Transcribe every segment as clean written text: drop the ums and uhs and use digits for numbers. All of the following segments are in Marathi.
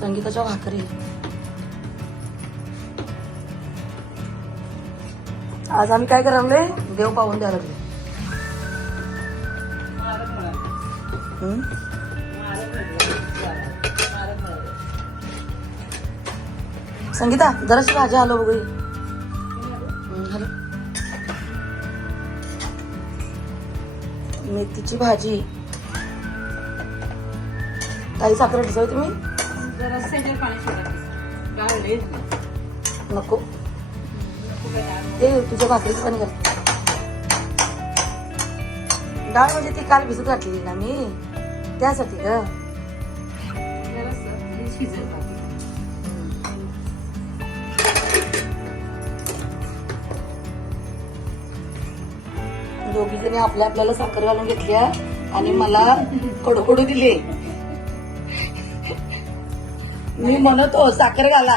संगीताच्या भाकरी. आज आम्ही काय करायला देव पाहून द्यायला लागले. संगीता जराशी भाजी आलो बघू. मेथीची भाजी. काही साखर ठेवाय तुम्ही नको ते तुझ्या भाकरीचं पाणी घाल. डाळ म्हणजे ती काल भिजत घातलेली ना मी त्यासाठी ग. दोघी जणी आपल्याला साखर घालून घेतल्या आणि मला कडू दिले. मी म्हणतो साखर घाला.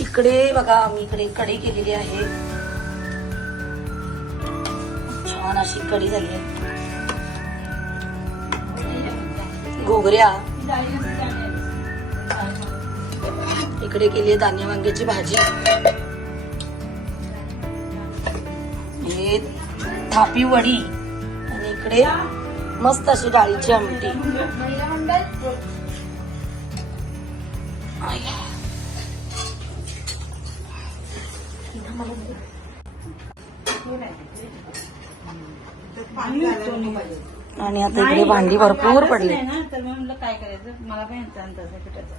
इकडे बघा मी इकडे कढी केलेली आहे. छान अशी कढी झाली आहे. घोगऱ्या इकडे केली दाणे वांग्याची भाजी. हे थापी वडी आणि इकडे मस्त अशी डाळीची आमटी. आणि आता इकडे भांडी भरपूर पडली. तर मी म्हणलं काय करायचं मला पण यांचा अंदाज आहे पिठाचा.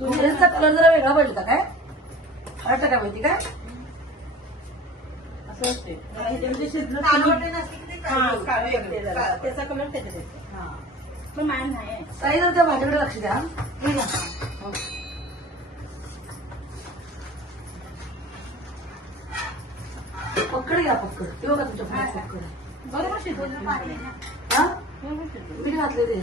ड्रेसचा कलर जरा वेगळा पडला काय वाटतं काय माहिती काय असं असते त्याचा कलर त्याच्यात येतो. पण मान नाही काही जर त्या भाजीकडे लक्ष द्या. पकड घ्या पकड ते बघा तुमच्या पकड बरोबर शिजवलं पाणी. हा मी घातले ते.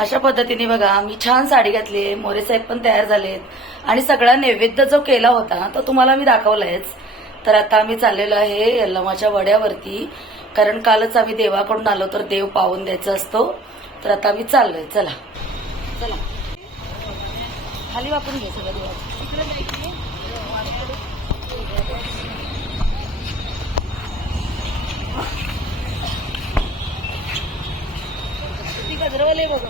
अशा पद्धतीने बघा मी छान साडी घातली. मोरे साहेब पण तयार झालेत आणि सगळा नैवेद्य जो केला होता तो तुम्हाला मी दाखवलायच. तर आता आम्ही चाललेलो आहे यल्लमाच्या वड्यावरती, कारण कालच आम्ही देवाकडून आलो तर देव पावून द्यायचा असतो. तर आता आम्ही चाललोय. चला चला खाली वापरून घ्या सगळं देवाचं. गजरवाले बघा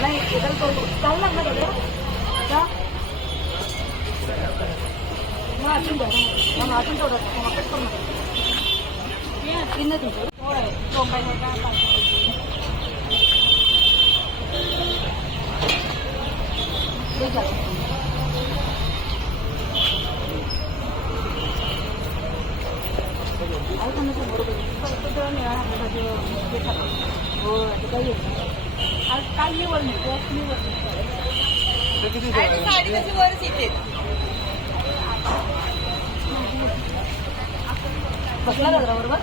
नाही चालू लागणार अजून तेवढं काल मी वर बसला गजरा बरोबर.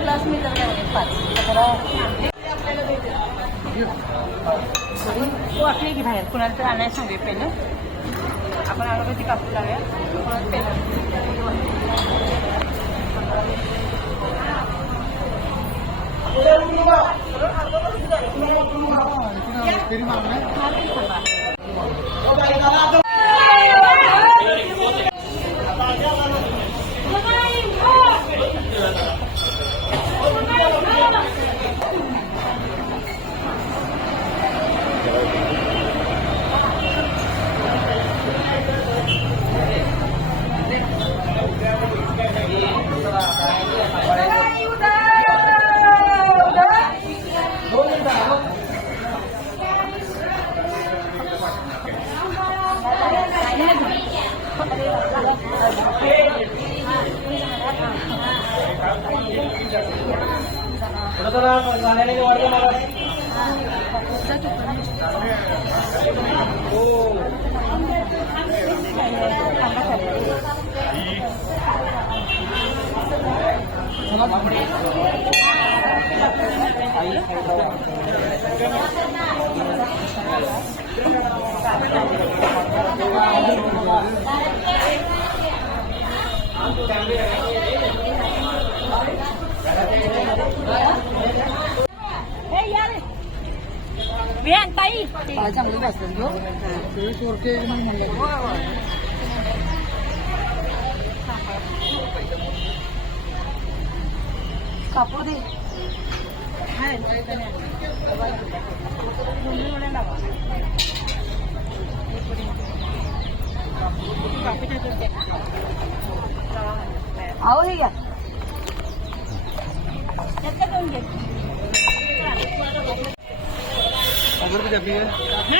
ग्लास मी वाटली की बाहेर कुणाला तर आणायला सांगूया पहिलं. आपण अगरबत्ती कापू लावूया. ताई चांगली बसतात घेऊ कापू दे. आओ हे या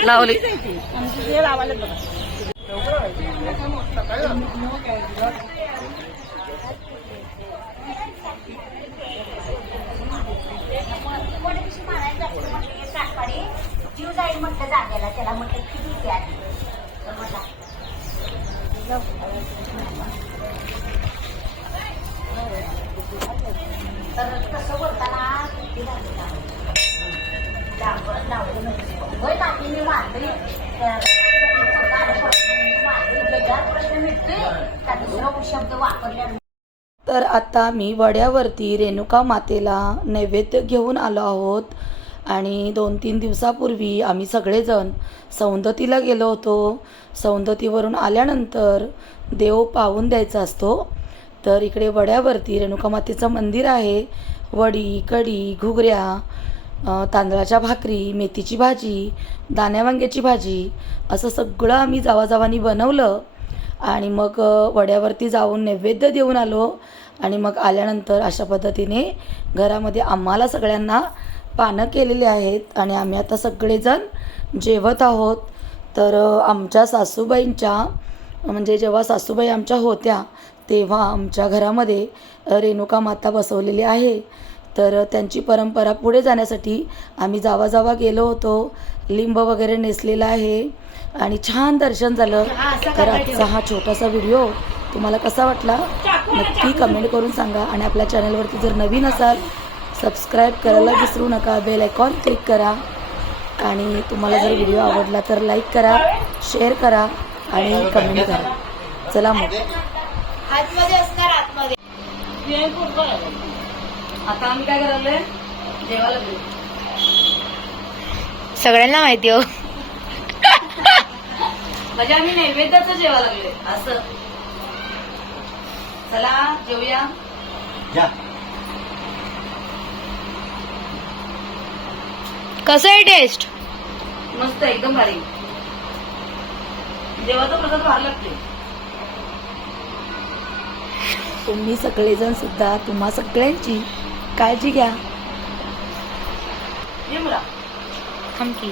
लावली. जीव जाईल म्हटलं जागेला त्याला म्हटलं किती द्यावी तर कसं बोलताना किती वय बाकी मी मारली प्रश्न मिळते त्या दुसरा शब्द वापरल्या. तर आता मी वड्यावरती रेणुका मातेला नैवेद्य घेऊन आलो आहोत. आणि 2-3 दिवसापूर्वी आम्ही सगळेजण सौंदतीला गेलो होतो. सौंदतीवरून आल्यानंतर देव पावून द्यायचा असतो. तर इकडे वड्यावरती रेणुका मातेचं मंदिर आहे. वडी, कढी, घुगऱ्या, तांदळाच्या भाकरी, मेथीची भाजी, दाण्या वांग्याची भाजी असं सगळं आम्ही जावाजावानी बनवलं. आणि मग वड्यावरती जाऊन नैवेद्य देऊन आलो. आणि मग आल्यानंतर अशा पद्धतीने घरामध्ये आम्हाला सगळ्यांना पानं केलेले आहेत. आणि आम्ही आता सगळेजण जेवत आहोत. तर आमच्या सासूबाईंच्या म्हणजे जेव्हा सासूबाई आमच्या होत्या तेव्हा आमच्या घरामध्ये रेणुका माता बसवलेली आहे. तर त्यांची परंपरा पुढे जाण्यासाठी आम्ही जावा गेलो होतो. लिंब वगैरे नेसलेला आहे आणि छान दर्शन झालं. तर आजचा हा छोटासा व्हिडिओ तुम्हाला कसा वाटला नक्की कमेंट करून सांगा. आणि आपल्या चॅनलवरती जर नवीन असाल सबस्क्राईब करायला विसरू नका. बेल आयकॉन क्लिक करा. आणि तुम्हाला जर व्हिडिओ आवडला तर लाईक करा, शेअर करा आणि कमेंट करा. चला मग आता आम्ही काय करायला जेवायला लागलो. सगळ्यांना माहिती हो. म्हणजे आम्ही नैवेद्याचं जेवायला लागलोय असं. चला जेवूया. कसं आहे टेस्ट? मस्त एकदम भारी. देवाचा प्रसाद भारी लागते. तुम्ही सगळेजण सुद्धा तुम्हा सगळ्यांची काळजी घ्या. ये मुला थँक्यू.